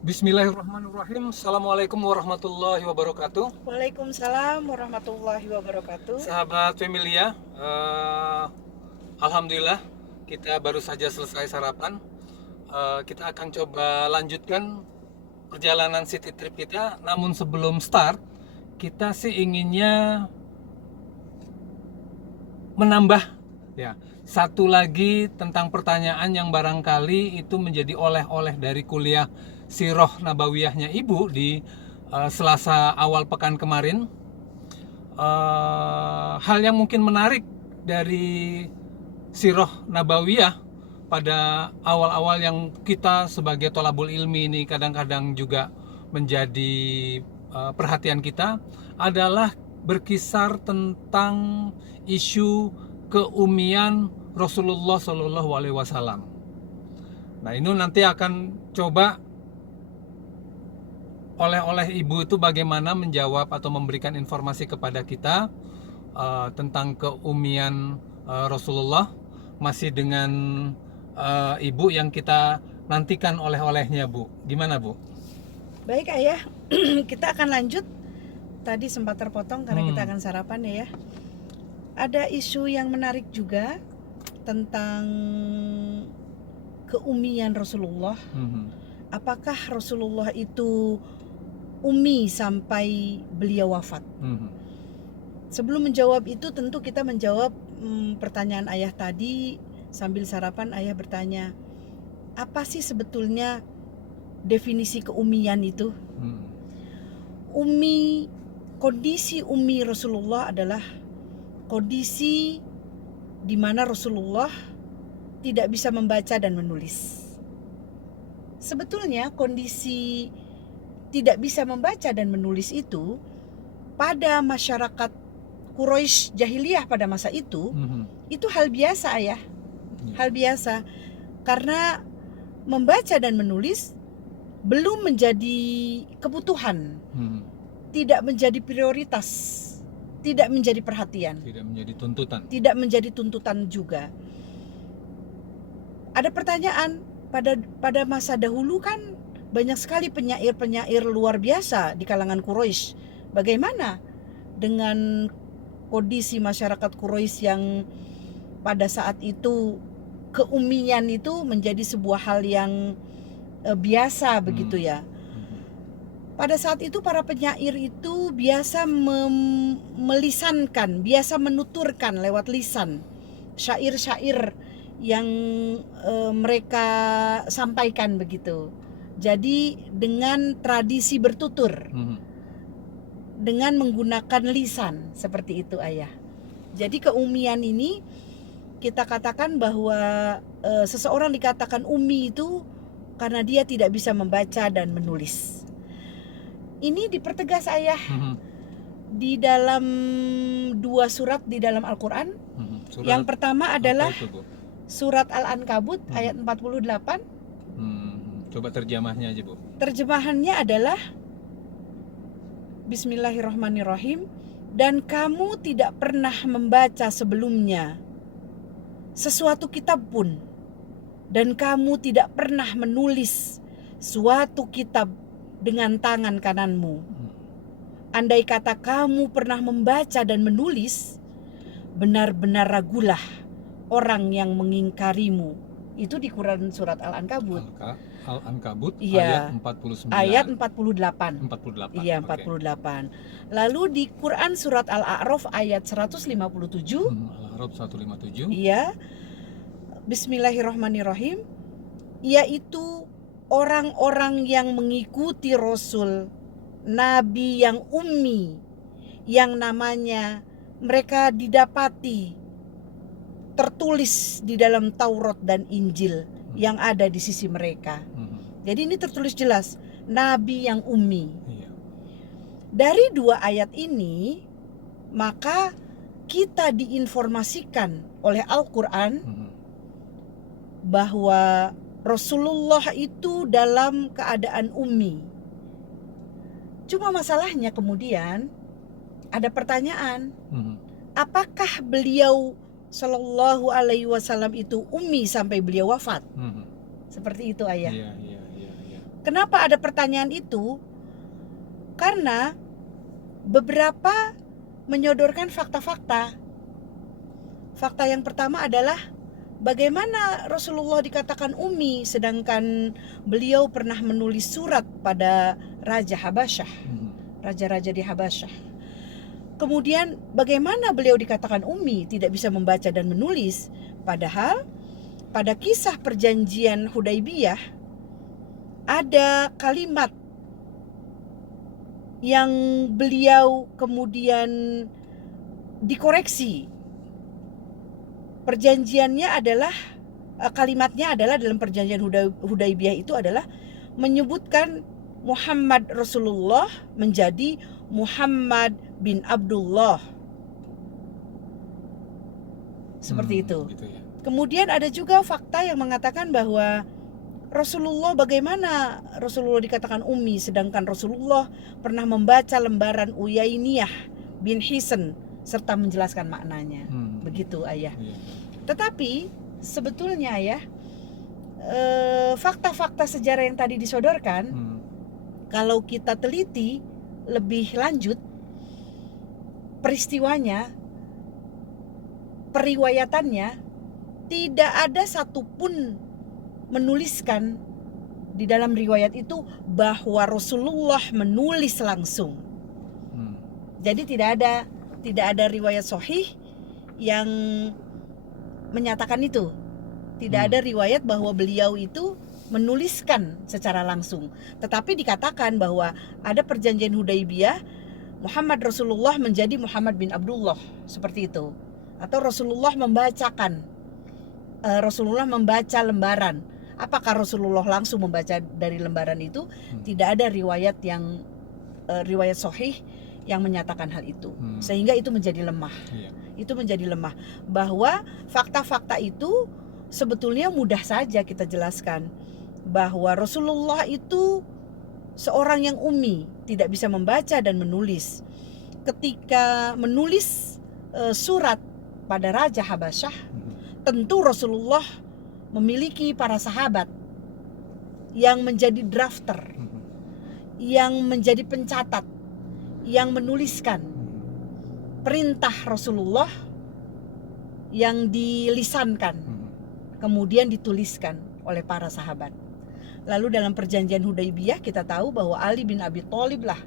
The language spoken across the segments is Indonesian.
Bismillahirrahmanirrahim. Assalamualaikum warahmatullahi wabarakatuh. Waalaikumsalam warahmatullahi wabarakatuh. Sahabat Familia, alhamdulillah kita baru saja selesai sarapan. Kita akan coba lanjutkan perjalanan city trip kita. Namun sebelum start, kita sih inginnya menambah ya satu lagi tentang pertanyaan yang barangkali itu menjadi oleh-oleh dari kuliah Sirah Nabawiyahnya Ibu di Selasa awal pekan kemarin. Hal yang mungkin menarik dari Sirah Nabawiyah pada awal-awal yang kita sebagai tolabul ilmi ini kadang-kadang juga menjadi perhatian kita adalah berkisar tentang isu keumian Rasulullah Shallallahu Alaihi Wasallam. Nah, ini nanti akan coba oleh ibu itu bagaimana menjawab atau memberikan informasi kepada kita tentang keumian Rasulullah, masih dengan ibu yang kita nantikan oleh-olehnya, Bu. Gimana, Bu? Baik ayah, kita akan lanjut. Tadi sempat terpotong karena kita akan sarapan ya. Ada isu yang menarik juga tentang keumian Rasulullah. Apakah Rasulullah itu umi sampai beliau wafat? Sebelum menjawab itu tentu kita menjawab pertanyaan ayah tadi. Sambil sarapan ayah bertanya, apa sih sebetulnya definisi keumian itu? Kondisi umi Rasulullah adalah kondisi di mana Rasulullah tidak bisa membaca dan menulis. Sebetulnya kondisi tidak bisa membaca dan menulis itu pada masyarakat Quraisy jahiliyah pada masa itu hal biasa ayah. Hal biasa, karena membaca dan menulis belum menjadi kebutuhan, tidak menjadi prioritas, tidak menjadi perhatian, tidak menjadi tuntutan juga. Ada pertanyaan, pada masa dahulu kan banyak sekali penyair-penyair luar biasa di kalangan Quraisy. Bagaimana dengan kondisi masyarakat Quraisy yang pada saat itu keumian itu menjadi sebuah hal yang biasa begitu ya. Pada saat itu para penyair itu biasa melisankan, biasa menuturkan lewat lisan syair-syair yang mereka sampaikan begitu. Jadi dengan tradisi bertutur, dengan menggunakan lisan seperti itu ayah. Jadi keumian ini kita katakan bahwa seseorang dikatakan umi itu karena dia tidak bisa membaca dan menulis. Ini dipertegas ayah di dalam dua surat di dalam Al-Quran. Yang pertama adalah surat Al-Ankabut ayat 48. Coba terjemahnya aja, Bu. Terjemahannya adalah Bismillahirrahmanirrahim. Dan kamu tidak pernah membaca sebelumnya sesuatu kitab pun, dan kamu tidak pernah menulis suatu kitab dengan tangan kananmu. Andai kata kamu pernah membaca dan menulis, benar-benar ragulah orang yang mengingkarimu. Itu di Quran surat Al-Ankabut. Al-Ankabut iya, ayat 49. Ayat 48. 48. Iya, 48. Lalu di Quran surat Al-A'raf ayat 157. Al-A'raf 157. Iya. Bismillahirrahmanirrahim. Yaitu orang-orang yang mengikuti Rasul, Nabi yang ummi, yang namanya mereka didapati tertulis di dalam Taurat dan Injil yang ada di sisi mereka. Jadi ini tertulis jelas, Nabi yang ummi. Dari dua ayat ini, maka kita diinformasikan oleh Al-Quran bahwa Rasulullah itu dalam keadaan ummi. Cuma masalahnya kemudian ada pertanyaan, apakah beliau Shallallahu Alaihi Wasallam itu ummi sampai beliau wafat? Seperti itu ayah. Iya. Kenapa ada pertanyaan itu? Karena beberapa menyodorkan fakta-fakta. Fakta yang pertama adalah bagaimana Rasulullah dikatakan ummi sedangkan beliau pernah menulis surat pada Raja Habasyah, raja-raja di Habasyah. Kemudian bagaimana beliau dikatakan ummi, tidak bisa membaca dan menulis, padahal pada kisah perjanjian Hudaybiyah ada kalimat yang beliau kemudian dikoreksi. Perjanjiannya adalah kalimatnya adalah dalam perjanjian Hudaybiyah itu adalah menyebutkan Muhammad Rasulullah menjadi Muhammad bin Abdullah. Seperti itu. Gitu ya. Kemudian ada juga fakta yang mengatakan bahwa Rasulullah, bagaimana Rasulullah dikatakan ummi sedangkan Rasulullah pernah membaca lembaran Uyainiyah bin Hisn serta menjelaskan maknanya. Begitu ayah. Iya. Tetapi sebetulnya ayah, fakta-fakta sejarah yang tadi disodorkan, kalau kita teliti lebih lanjut peristiwanya, periwayatannya, tidak ada satupun menuliskan di dalam riwayat itu bahwa Rasulullah menulis langsung. Jadi tidak ada riwayat sahih yang menyatakan itu. Tidak ada riwayat bahwa beliau itu menuliskan secara langsung. Tetapi dikatakan bahwa ada perjanjian Hudaybiyah, Muhammad Rasulullah menjadi Muhammad bin Abdullah, seperti itu. Atau Rasulullah membacakan, Rasulullah membaca lembaran. Apakah Rasulullah langsung membaca dari lembaran itu? Tidak ada riwayat yang riwayat sahih yang menyatakan hal itu. Sehingga itu menjadi lemah. Itu menjadi lemah. Bahwa fakta-fakta itu sebetulnya mudah saja kita jelaskan. Bahwa Rasulullah itu seorang yang ummi, tidak bisa membaca dan menulis. Ketika menulis surat pada Raja Habasyah, tentu Rasulullah memiliki para sahabat yang menjadi drafter, yang menjadi pencatat, yang menuliskan perintah Rasulullah yang dilisankan, kemudian dituliskan oleh para sahabat. Lalu dalam perjanjian Hudaybiyah kita tahu bahwa Ali bin Abi Thalib lah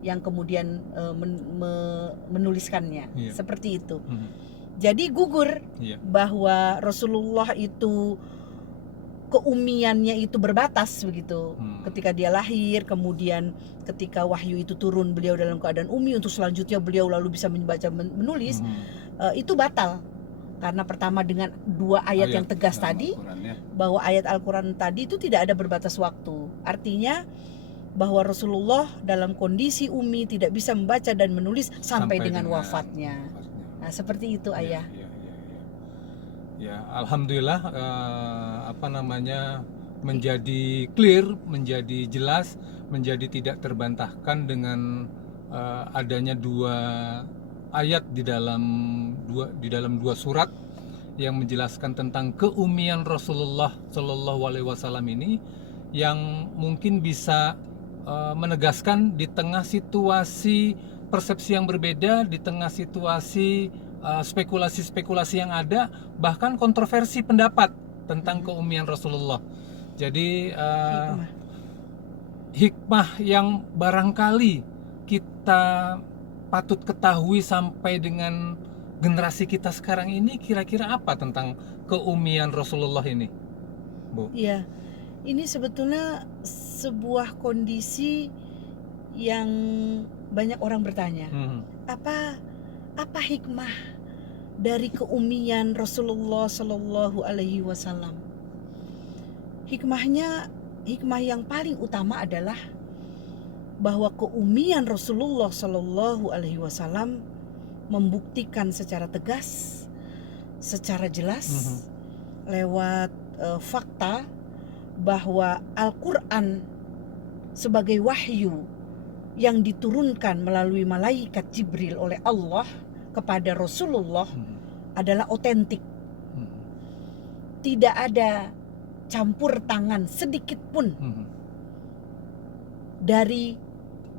yang kemudian menuliskannya. Seperti itu. Jadi gugur bahwa Rasulullah itu keumiannya itu berbatas begitu. Ketika dia lahir, kemudian ketika wahyu itu turun beliau dalam keadaan ummi, untuk selanjutnya beliau lalu bisa membaca menulis, itu batal. Karena pertama dengan dua ayat yang tegas tadi, bahwa ayat Al-Quran tadi itu tidak ada berbatas waktu. Artinya bahwa Rasulullah dalam kondisi ummi tidak bisa membaca dan menulis sampai dengan wafatnya. Nah, seperti itu ayah. Ya, alhamdulillah menjadi clear, menjadi jelas, menjadi tidak terbantahkan dengan adanya dua ayat di dalam dua surat yang menjelaskan tentang keummian Rasulullah Shallallahu Alaihi Wasallam ini, yang mungkin bisa menegaskan di tengah situasi persepsi yang berbeda, di tengah situasi spekulasi-spekulasi yang ada, bahkan kontroversi pendapat tentang keummian Rasulullah. Jadi hikmah yang barangkali kita patut ketahui sampai dengan generasi kita sekarang ini, kira-kira apa tentang keummian Rasulullah ini, Bu? Iya, ini sebetulnya sebuah kondisi yang banyak orang bertanya, apa hikmah dari keummian Rasulullah Shallallahu Alaihi Wasallam? Hikmah yang paling utama adalah bahwa keummian Rasulullah Shallallahu Alaihi Wasallam membuktikan secara tegas, secara jelas, lewat fakta bahwa Al-Quran sebagai wahyu yang diturunkan melalui malaikat Jibril oleh Allah kepada Rasulullah adalah otentik. Tidak ada campur tangan sedikit pun dari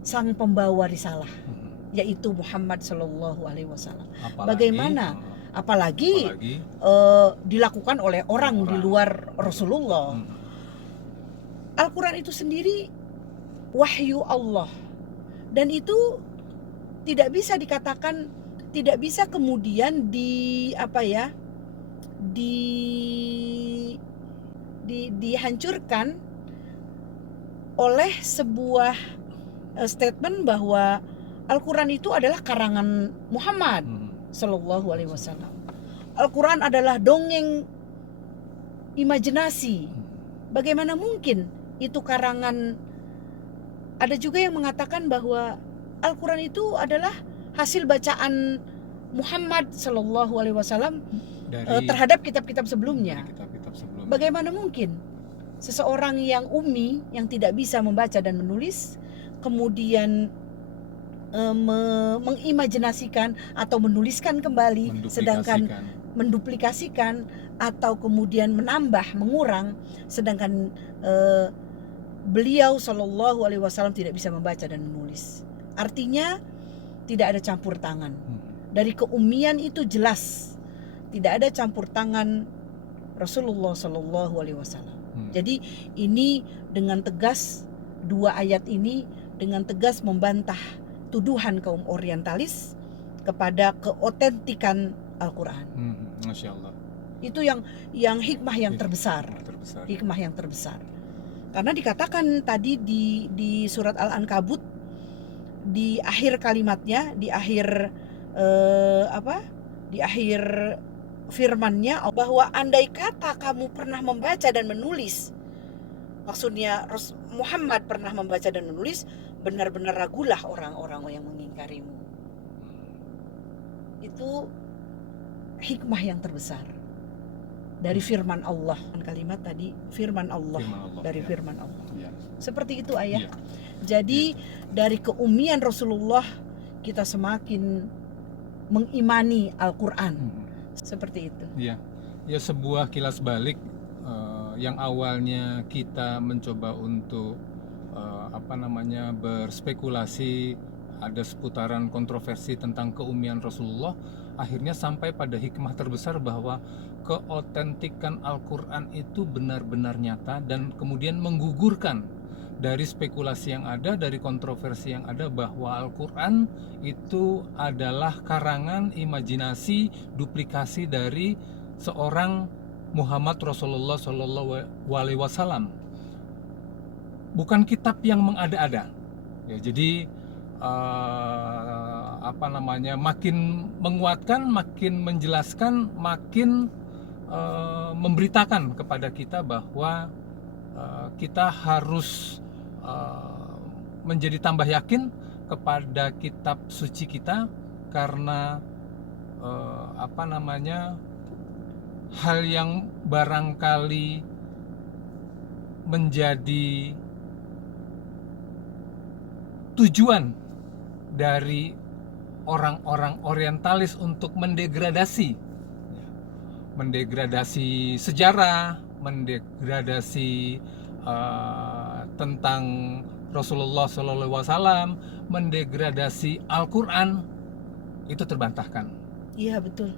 sang pembawa risalah, Hmm. yaitu Muhammad Shallallahu Alaihi Wasallam. Apalagi, Bagaimana? Apalagi dilakukan oleh orang di luar Rasulullah. Hmm. Al-Quran itu sendiri wahyu Allah, dan itu tidak bisa dikatakan, tidak bisa kemudian dihancurkan oleh sebuah statement bahwa Al-Quran itu adalah karangan Muhammad Sallallahu Alaihi Wasallam. Al-Quran adalah dongeng imajinasi. Bagaimana mungkin itu karangan? Ada juga yang mengatakan bahwa Al-Quran itu adalah hasil bacaan Muhammad Sallallahu Alaihi Wasallam terhadap kitab-kitab sebelumnya. Bagaimana mungkin seseorang yang ummi, yang tidak bisa membaca dan menulis, kemudian mengimajinasikan atau menuliskan kembali, sedangkan menduplikasikan atau kemudian menambah, mengurang, sedangkan beliau Shallallahu Alaihi Wasallam tidak bisa membaca dan menulis. Artinya tidak ada campur tangan. Dari keummian itu jelas tidak ada campur tangan Rasulullah Shallallahu Alaihi Wasallam. Jadi ini dengan tegas, dua ayat ini dengan tegas membantah tuduhan kaum orientalis kepada keotentikan Al-Quran. Masya Allah. Itu yang hikmah yang terbesar. Hikmah yang terbesar. Karena dikatakan tadi di surat Al-Ankabut, di akhir kalimatnya, di akhir firmannya, bahwa andai kata kamu pernah membaca dan menulis, maksudnya Muhammad pernah membaca dan menulis, benar-benar ragulah orang-orang yang mengingkarimu. Itu hikmah yang terbesar dari firman Allah. Kalimat tadi firman Allah, dari firman Allah. Seperti itu ayah. Jadi dari keummian Rasulullah kita semakin mengimani Al-Quran. Seperti itu. Ya sebuah kilas balik yang awalnya kita mencoba untuk berspekulasi, ada seputaran kontroversi tentang keummian Rasulullah, akhirnya sampai pada hikmah terbesar bahwa keotentikan Al-Quran itu benar-benar nyata, dan kemudian menggugurkan dari spekulasi yang ada, dari kontroversi yang ada, bahwa Al-Quran itu adalah karangan, imajinasi, duplikasi dari seorang Muhammad Rasulullah Sallallahu Alaihi Wasallam, bukan kitab yang mengada-ada. Ya, jadi makin menguatkan, makin menjelaskan, makin memberitakan kepada kita bahwa kita harus menjadi tambah yakin kepada kitab suci kita, karena hal yang barangkali menjadi tujuan dari orang-orang orientalis untuk mendegradasi sejarah, mendegradasi tentang Rasulullah SAW, mendegradasi Al-Quran, itu terbantahkan. Iya, betul.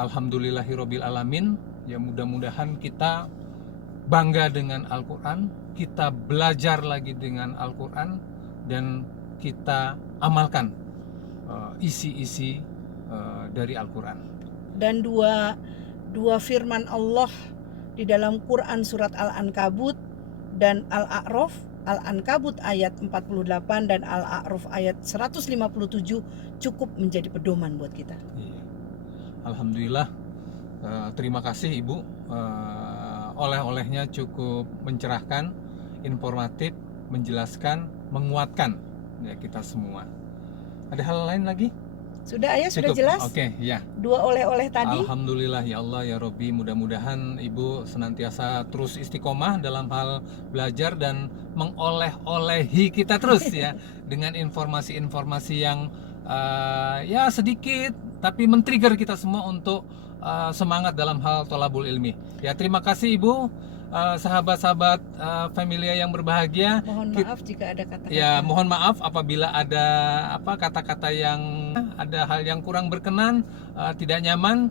Alhamdulillahirabbil alamin. Ya, mudah-mudahan kita bangga dengan Al-Quran, kita belajar lagi dengan Al-Quran, dan kita amalkan isi-isi dari Al-Quran. Dan dua firman Allah di dalam Quran surat Al-Ankabut dan Al-A'raf, Al-Ankabut ayat 48 dan Al-A'raf ayat 157 cukup menjadi pedoman buat kita. Iya. Alhamdulillah, terima kasih Ibu, oleh-olehnya cukup mencerahkan, informatif, menjelaskan, menguatkan ya kita semua. Ada hal lain lagi? Sudah ayah, sudah cukup. jelas? Oke, ya. Dua oleh-oleh tadi. Alhamdulillah ya Allah ya Robbi, mudah-mudahan Ibu senantiasa terus istiqomah dalam hal belajar dan mengoleh-olehi kita terus ya dengan informasi-informasi yang ya sedikit tapi men-trigger kita semua untuk semangat dalam hal thalabul ilmi. Ya, terima kasih Ibu. sahabat-sahabat Familia yang berbahagia. Mohon Kit- maaf jika ada kata-kata. Ya, mohon maaf apabila ada kata-kata yang ada hal yang kurang berkenan, tidak nyaman.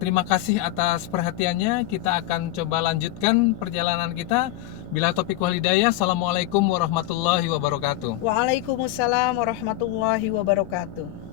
Terima kasih atas perhatiannya. Kita akan coba lanjutkan perjalanan kita. Bila taufiq wal hidayah. Assalamualaikum warahmatullahi wabarakatuh. Waalaikumsalam warahmatullahi wabarakatuh.